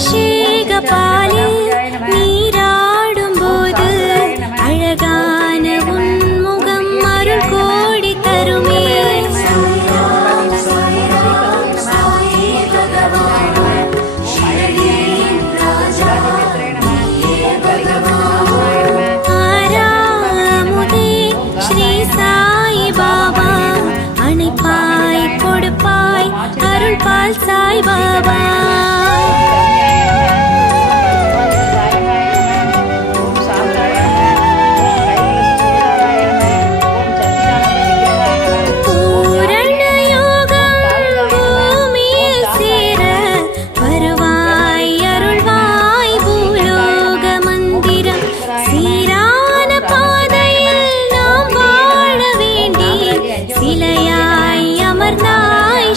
அபிஷேக பாலில் நீராடும் போது அழகான உன்முகம் அருள் கோடி தருமே. ஆராமுதே ஸ்ரீ சாய் பாபா, அணைப்பாய் கொடுப்பாய் அருள் பால் சாய் பாபா.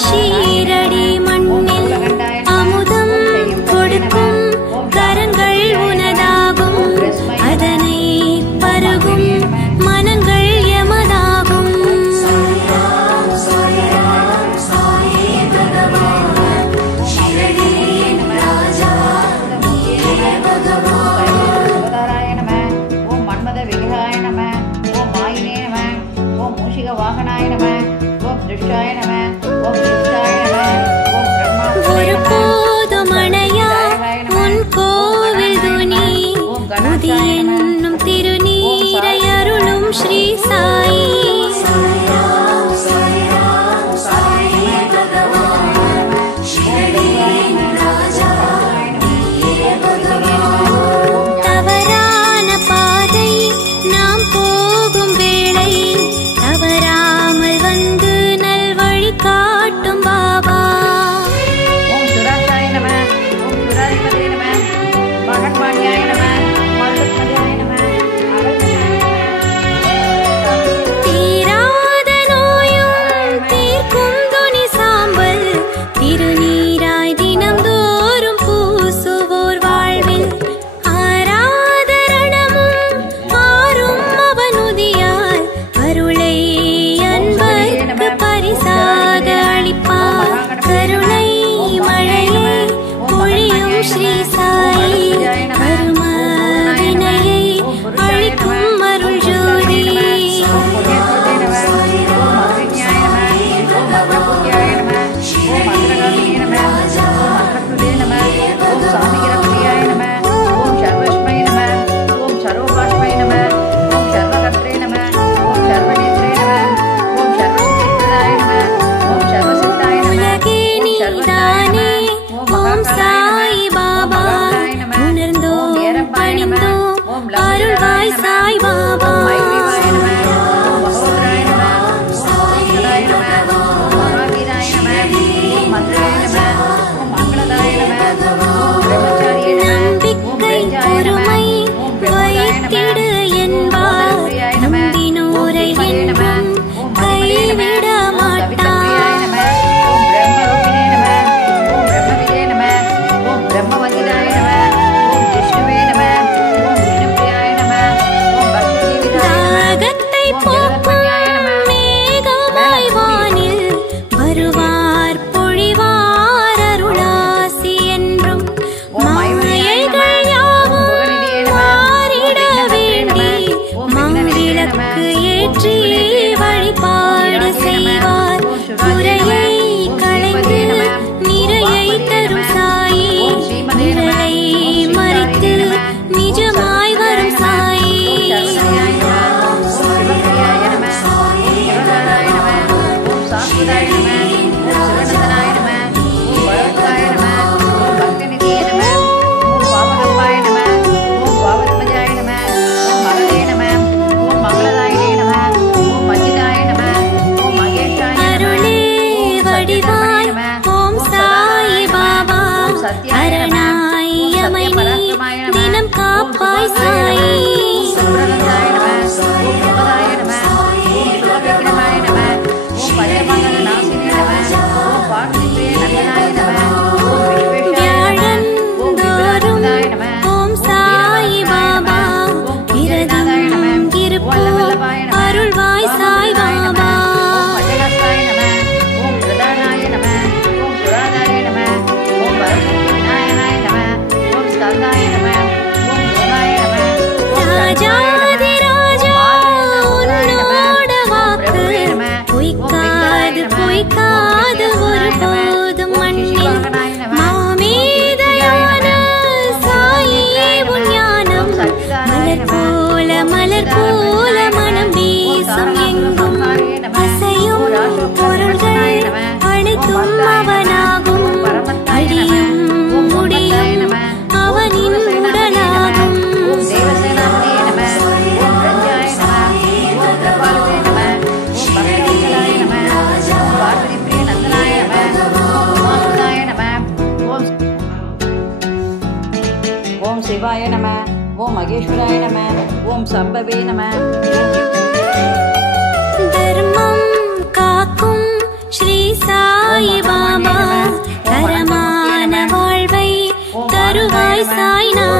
ஷீரடி மண்ணில் அமுதம் கொடுக்கும் கரங்கள் உனதாகும், அதனை பருகும் மனங்கள் எமதாகும். ஓம் மன்மத விகிதாய நம, ஓம் மாயினே நம, ஓம் மூஷிக வாகனாய நம, ஓம் துஷ்டாய நம, ஓம் சிஷ்டாய நம, ஓம் ஒரு போதும் அணையா உன் கோவில் துணி, உதி என்னும் திருநீரை அருளும் ஸ்ரீ சாயி. தவறான பாதை நாம் போகும் வேளை தவறாமல் வந்து நல்வழி காட்டும் பாபா. ஓம் சுராஷாய நம, ஓம் சுராதிபதே நம, மகன்மாணியாய நம, மருதமதியாய நம, தீராத நோயும் தீர்க்கும் துணி சாம்பல் திருநீராய் தினம்தோறும் பூசுவோர் வாழ்வில் ஆராதரணமும் மாறும் அவனுதியால் அருளை அன்பர்க்கு பரிசாக அளிப்பார். கருணை மழையை பொழியும் ஸ்ரீ சாயி, கரும வினையை அழிக்கும் அருள் ஜோதி. உலகே நீதானே ஓம் சாய் பாபா, உணர்ந்தோம் பணிந்தோம் அருள்வாய் சாய் பாபா. நம்பிக்கை பொறுமை வைத்திடு என்பார், நம்பினோரை என்றும் கைவிட மாட்டார். தாகத்தை போக்கும் மேகமாய் வானில் வருவார் பொழிவார் அருளாசி என்றும் மாயைகள் யாவும் மாறிட வேண்டி மங்கிழக்கு ஏற்றி வழிபாடு செய்வார். குறையை களைந்து நிறையை தரும் சாயி, நிழலை மறித்து நிஜமாய் வரும் சாயி. அருளே வடிவாய் ஓம் சாய் பாபா, அரணாய் யமை நீ தினம் காப்பாய் சாயி. வியாழன் தோறும் ஓம் சாய் பாபா, விரதம் இருப்போம் அருள்வாய் சாய் பாபா. ஓம் சிவாய நம. ஓம் மகேஸ்வராய நம. ஓம் சம்பவே நம. தர்மம் காக்கும் ஸ்ரீ சாயி பாபா, தரமான வாழ்வை தருவாய் சாய்நாதா.